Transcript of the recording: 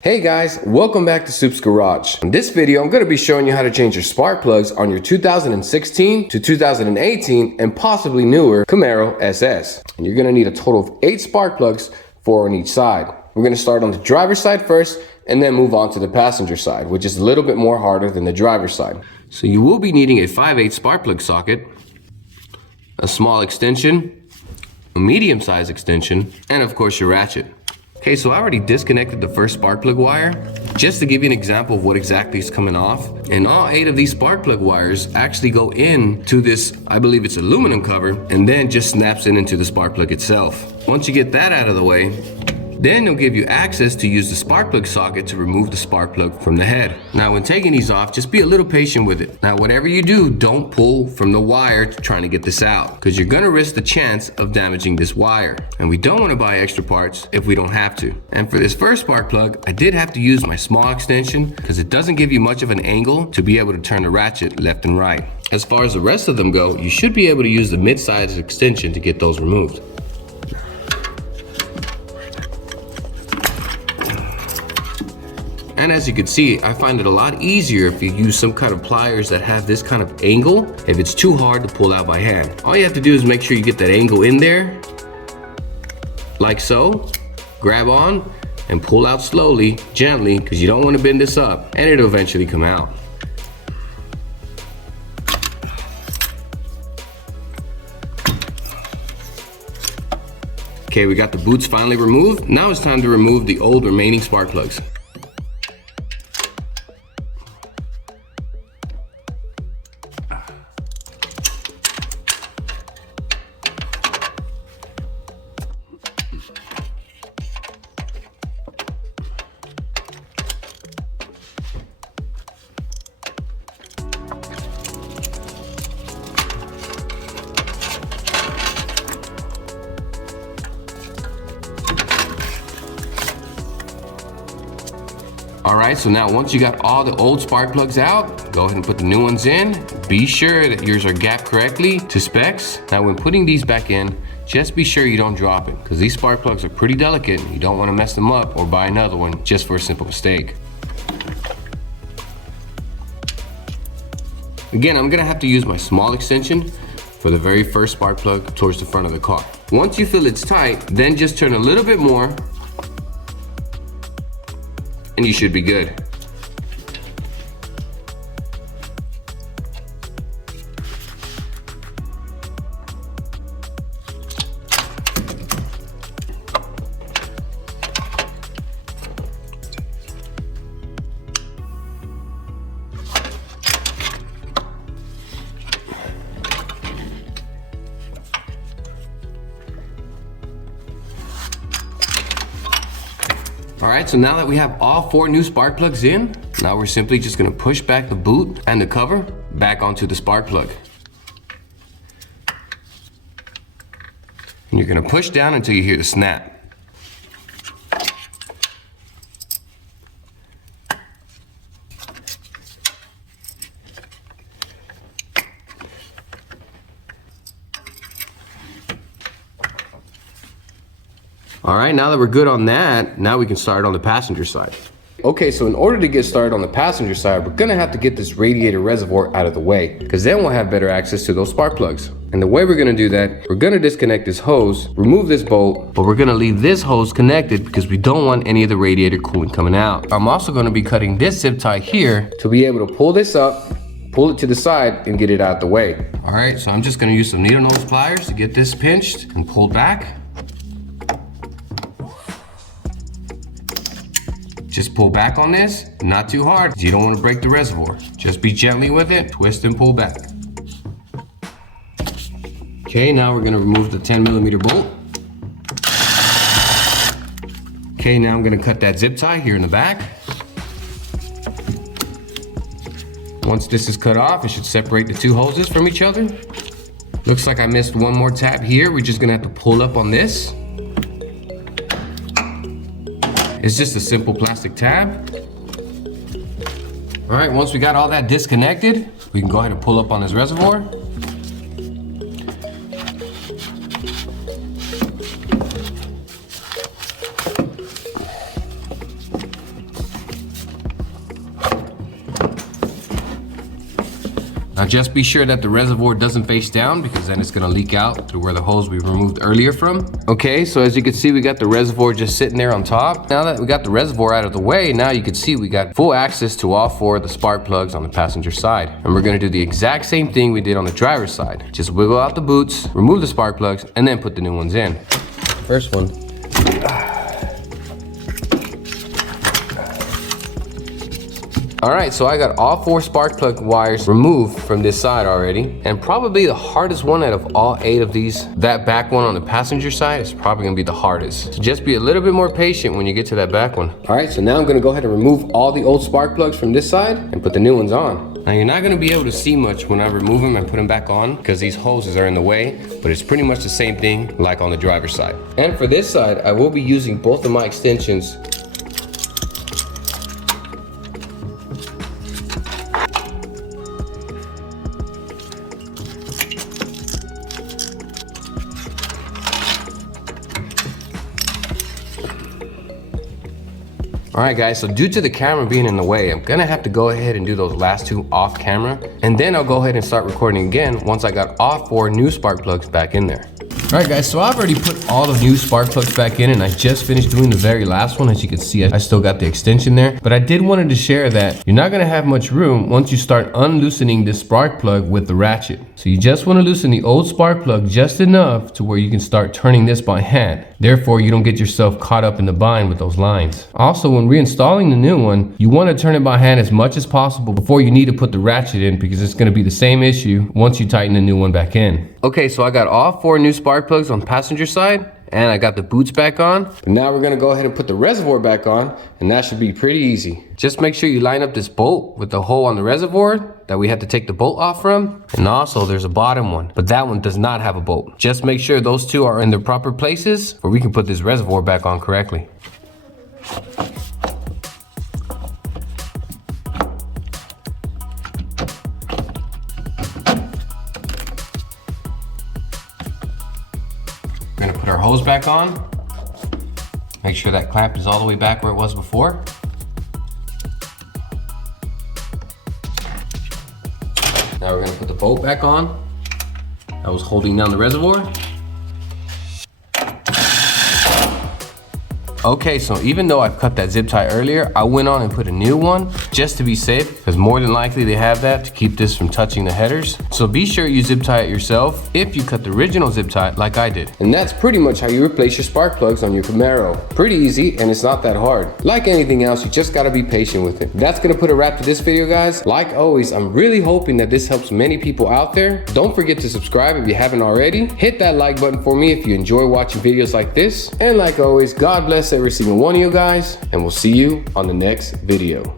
Hey guys, welcome back to SUP'S Garage. In this video, I'm going to be showing you how to change your spark plugs on your 2016 to 2018 and possibly newer Camaro SS. And you're going to need a total of 8 spark plugs, 4 on each side. We're going to start on the driver's side first and then move on to the passenger side, which is a little bit more harder than the driver's side. So you will be needing a 5/8 spark plug socket, a small extension, a medium-sized extension, and of course your ratchet. Okay, so I already disconnected the first spark plug wire, just to give you an example of what exactly is coming off. And all 8 of these spark plug wires actually go into this, I believe it's aluminum cover, and then just snaps into the spark plug itself. Once you get that out of the way, then it'll give you access to use the spark plug socket to remove the spark plug from the head. Now when taking these off, just be a little patient with it. Now whatever you do, don't pull from the wire trying to get this out, because you're gonna risk the chance of damaging this wire. And we don't wanna buy extra parts if we don't have to. And for this first spark plug, I did have to use my small extension because it doesn't give you much of an angle to be able to turn the ratchet left and right. As far as the rest of them go, you should be able to use the mid-size extension to get those removed. And as you can see, I find it a lot easier if you use some kind of pliers that have this kind of angle, if it's too hard to pull out by hand. All you have to do is make sure you get that angle in there, like so, grab on, and pull out slowly, gently, because you don't want to bend this up, and it'll eventually come out. Okay, we got the boots finally removed. Now it's time to remove the old remaining spark plugs. Alright, so now once you got all the old spark plugs out, go ahead and put the new ones in. Be sure that yours are gapped correctly to specs. Now when putting these back in, just be sure you don't drop it, because these spark plugs are pretty delicate. You don't want to mess them up or buy another one just for a simple mistake. Again, I'm going to have to use my small extension for the very first spark plug towards the front of the car. Once you feel it's tight, then just turn a little bit more, and you should be good. Alright, so now that we have all 4 new spark plugs in, now we're simply just going to push back the boot and the cover back onto the spark plug. And you're going to push down until you hear the snap. All right, now that we're good on that, now we can start on the passenger side. Okay, so in order to get started on the passenger side, we're gonna have to get this radiator reservoir out of the way, because then we'll have better access to those spark plugs. And the way we're gonna do that, we're gonna disconnect this hose, remove this bolt, but we're gonna leave this hose connected because we don't want any of the radiator coolant coming out. I'm also gonna be cutting this zip tie here to be able to pull this up, pull it to the side, and get it out of the way. All right, so I'm just gonna use some needle nose pliers to get this pinched and pulled back. Just pull back on this, not too hard, because you don't want to break the reservoir. Just be gently with it, twist and pull back. Okay, now we're gonna remove the 10mm bolt. Okay, now I'm gonna cut that zip tie here in the back. Once this is cut off, it should separate the 2 hoses from each other. Looks like I missed one more tab here. We're just gonna have to pull up on this. It's just a simple plastic tab. All right, once we got all that disconnected, we can go ahead and pull up on this reservoir. Now just be sure that the reservoir doesn't face down because then it's gonna leak out through where the hose we removed earlier from. Okay, so as you can see, we got the reservoir just sitting there on top. Now that we got the reservoir out of the way, now you can see we got full access to all 4 of the spark plugs on the passenger side. And we're gonna do the exact same thing we did on the driver's side. Just wiggle out the boots, remove the spark plugs, and then put the new ones in. First one. All right, so I got all 4 spark plug wires removed from this side already. And probably the hardest one out of all 8 of these, that back one on the passenger side is probably gonna be the hardest. So just be a little bit more patient when you get to that back one. All right, so now I'm gonna go ahead and remove all the old spark plugs from this side and put the new ones on. Now you're not gonna be able to see much when I remove them and put them back on because these hoses are in the way, but it's pretty much the same thing like on the driver's side. And for this side, I will be using both of my extensions. All right guys, so due to the camera being in the way, I'm gonna have to go ahead and do those last 2 off camera, and then I'll go ahead and start recording again once I got all 4 new spark plugs back in there. All right guys, so I've already put all the new spark plugs back in and I just finished doing the very last one. As you can see, I still got the extension there, but I did wanted to share that you're not gonna have much room once you start unloosening this spark plug with the ratchet. So you just wanna loosen the old spark plug just enough to where you can start turning this by hand. Therefore, you don't get yourself caught up in the bind with those lines. Also, when reinstalling the new one, you wanna turn it by hand as much as possible before you need to put the ratchet in because it's gonna be the same issue once you tighten the new one back in. Okay, so I got all 4 new spark plugs on the passenger side and I got the boots back on. But now we're gonna go ahead and put the reservoir back on and that should be pretty easy. Just make sure you line up this bolt with the hole on the reservoir that we had to take the bolt off from. And also there's a bottom one, but that one does not have a bolt. Just make sure those 2 are in their proper places where we can put this reservoir back on correctly. We're gonna put our hose back on. Make sure that clamp is all the way back where it was before. Now we're gonna put the bolt back on. That was holding down the reservoir. Okay, so even though I cut that zip tie earlier, I went on and put a new one just to be safe, because more than likely they have that to keep this from touching the headers. So be sure you zip tie it yourself if you cut the original zip tie like I did. And that's pretty much how you replace your spark plugs on your Camaro. Pretty easy, and it's not that hard. Like anything else, you just gotta be patient with it. That's gonna put a wrap to this video, guys. Like always, I'm really hoping that this helps many people out there. Don't forget to subscribe if you haven't already. Hit that like button for me if you enjoy watching videos like this. And like always, God bless every single one of you guys, and we'll see you on the next video.